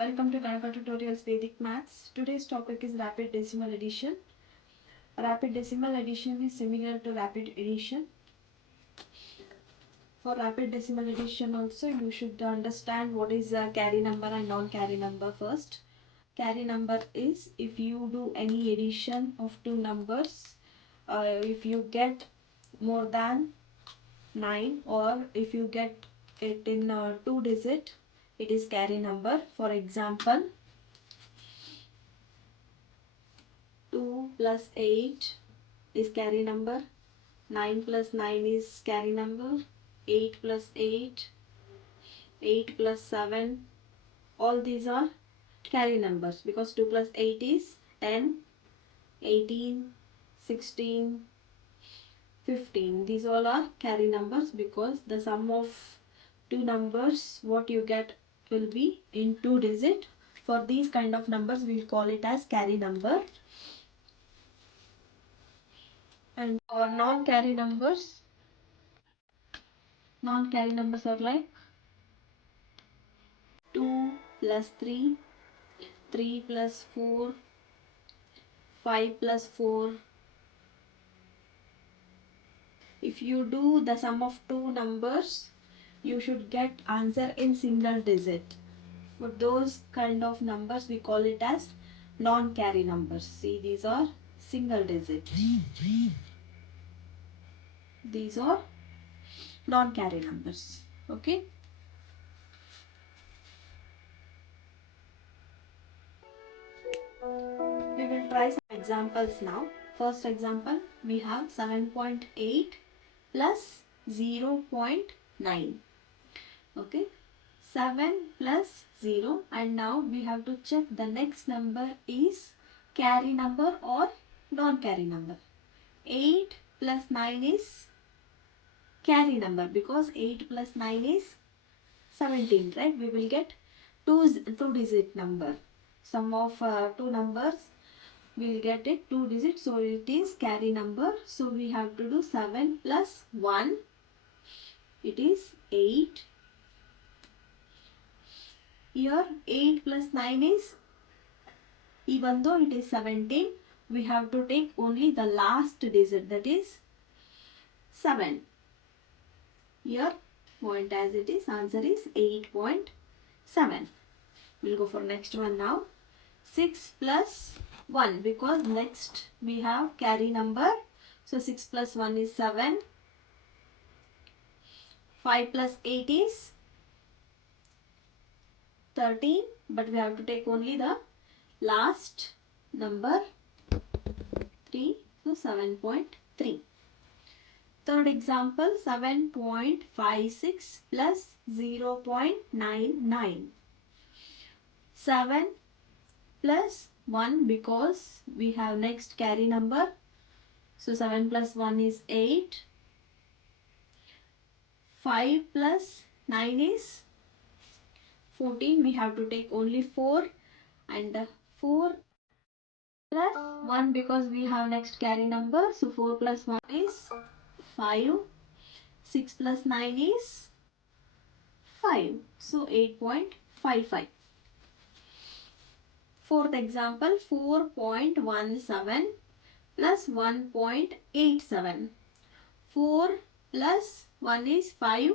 Welcome to Kanaka Tutorials Vedic Maths. Today's topic is rapid decimal addition. Rapid decimal addition is similar to rapid addition. For rapid decimal addition also you should understand what is a carry number and non-carry number first. Carry number is if you do any addition of two numbers, if you get more than 9 or if you get it in 2 digit, it is carry number. For example, 2 plus 8 is carry number, 9 plus 9 is carry number, 8 plus 8, 8 plus 7, all these are carry numbers because 2 plus 8 is 10, 18, 16, 15. These all are carry numbers because the sum of two numbers what you get will be in 2 digit. For these kind of numbers we will call it as carry number. And for non-carry numbers are like 2 plus 3, 3 plus 4, 5 plus 4. If you do the sum of two numbers, you should get answer in single digit. For those kind of numbers, we call it as non-carry numbers. See, these are single digit. These are non-carry numbers. Okay. We will try some examples now. First example, we have 7.8 plus 0.9. Okay. 7 plus 0, and now we have to check the next number is carry number or non-carry number. 8 plus 9 is carry number because 8 plus 9 is 17, right? We will get two digit number. Sum of two numbers, we will get it 2 digits, so it is carry number. So we have to do 7 plus 1, it is 8. Here 8 plus 9 is, even though it is 17, we have to take only the last digit, that is 7. Here point as it is, answer is 8.7. We'll go for next one now. 6 plus 1 because next we have carry number. So 6 plus 1 is 7. 5 plus 8 is 13, but we have to take only the last number 3, so 7.3. Third example, 7.56 plus 0.99. 7 plus 1 because we have next carry number. So 7 plus 1 is 8. 5 plus 9 is 14. We have to take only 4, and 4 plus 1 because we have next carry number. So 4 plus 1 is 5. 6 plus 9 is 5. So 8.55. Fourth example, 4.17 plus 1.87. 4 plus 1 is 5.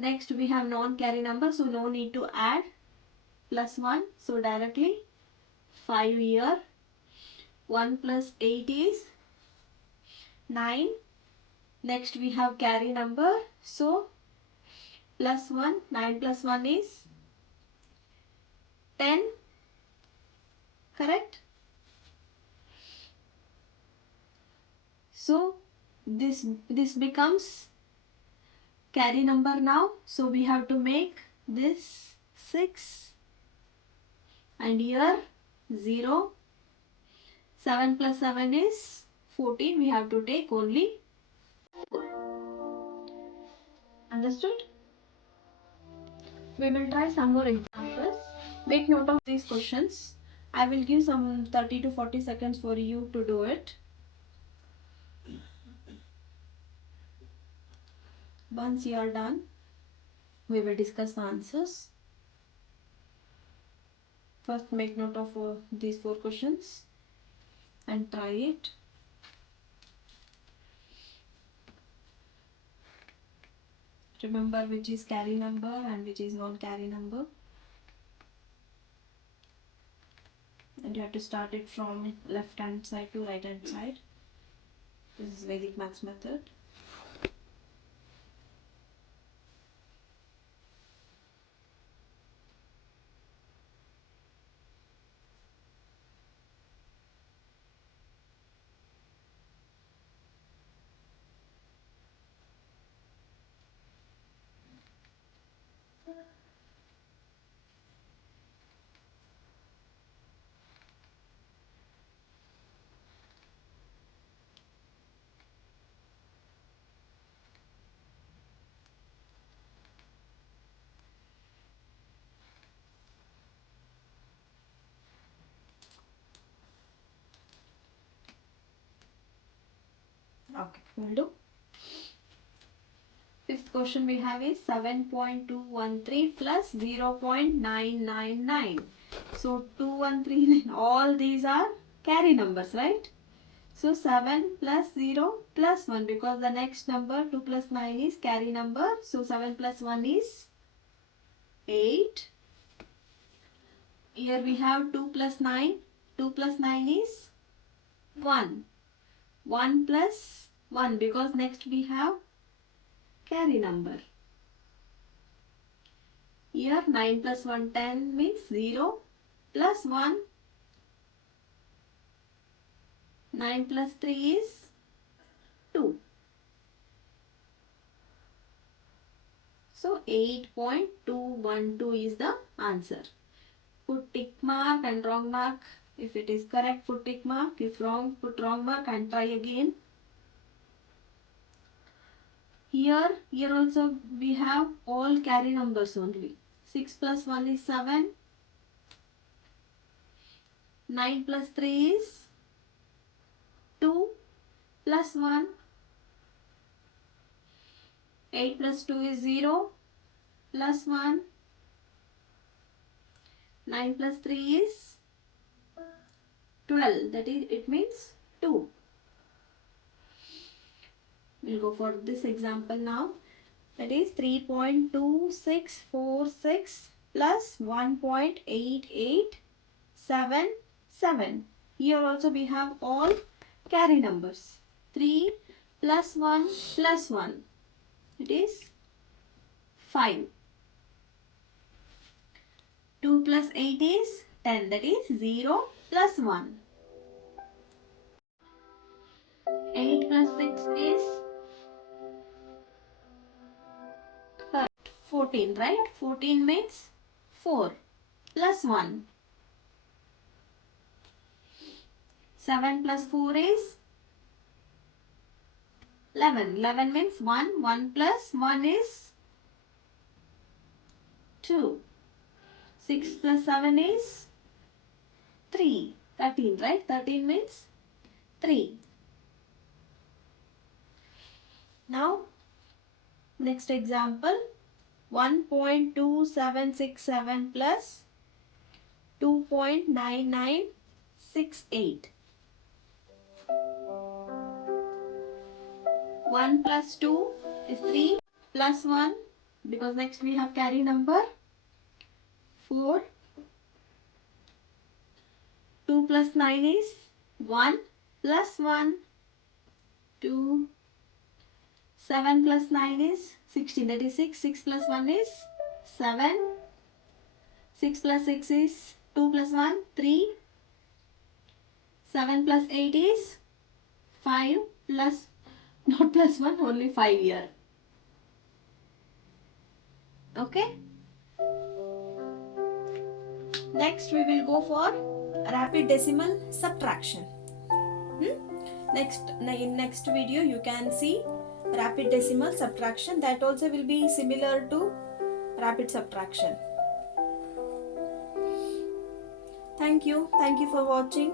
Next we have non-carry number, so no need to add plus 1. So directly 5 here. 1 plus 8 is 9. Next we have carry number, so plus 1, 9 plus 1 is 10. Correct? So this becomes carry number now. So we have to make this 6 and here 0. 7 plus 7 is 14. We have to take only 4. Understood? We will try some more examples. Make note of these questions. I will give some 30 to 40 seconds for you to do it. Once you are done, we will discuss the answers. First make note of these 4 questions and try it. Remember which is carry number and which is non-carry number. And you have to start it from left hand side to right hand side. This is Vedic Maths method. Okay, we'll do. Fifth question we have is 7.213 plus 0.999. So 213, all these are carry numbers, right? So 7 plus 0 plus 1, because the next number 2 plus 9 is carry number. So 7 plus 1 is 8. Here we have 2 plus 9. 2 plus 9 is 1. 1 plus 1, because next we have carry number. Here 9 plus 1, 10 means 0 plus 1. 9 plus 3 is 2. So 8.212 is the answer. Put tick mark and wrong mark. If it is correct, put tick mark. If wrong, put wrong mark and try again. Here also we have all carry numbers only. 6 plus 1 is 7. 9 plus 3 is 2 plus 1. 8 plus 2 is 0 plus 1. 9 plus 3 is 12. That is, it means 2. We'll go for this example now. That is 3.2646 plus 1.8877. Here also we have all carry numbers. 3 plus 1 plus 1. It is 5. 2 plus 8 is 10. That is 0 plus 1. 8 plus 6 is 14, right? 14 means 4 plus 1. 7 plus 4 is 11. 11 means 1. 1 plus 1 is 2. 6 plus 7 is 3. 13, right? 13 means 3. Now, next example. 1.2767 plus 2.9968. 1 plus 2 is 3 plus 1, because next we have carry number 4. 2 plus 9 is 1 plus 1. 2. 7 plus 9 is 16. That is 6. 6 plus 1 is 7. 6 plus 6 is 2 plus 1, 3. 7 plus 8 is 5 plus, not plus 1, only 5 here. Okay. Next we will go for rapid decimal subtraction. In next video you can see rapid decimal subtraction. That also will be similar to rapid subtraction. Thank you for watching.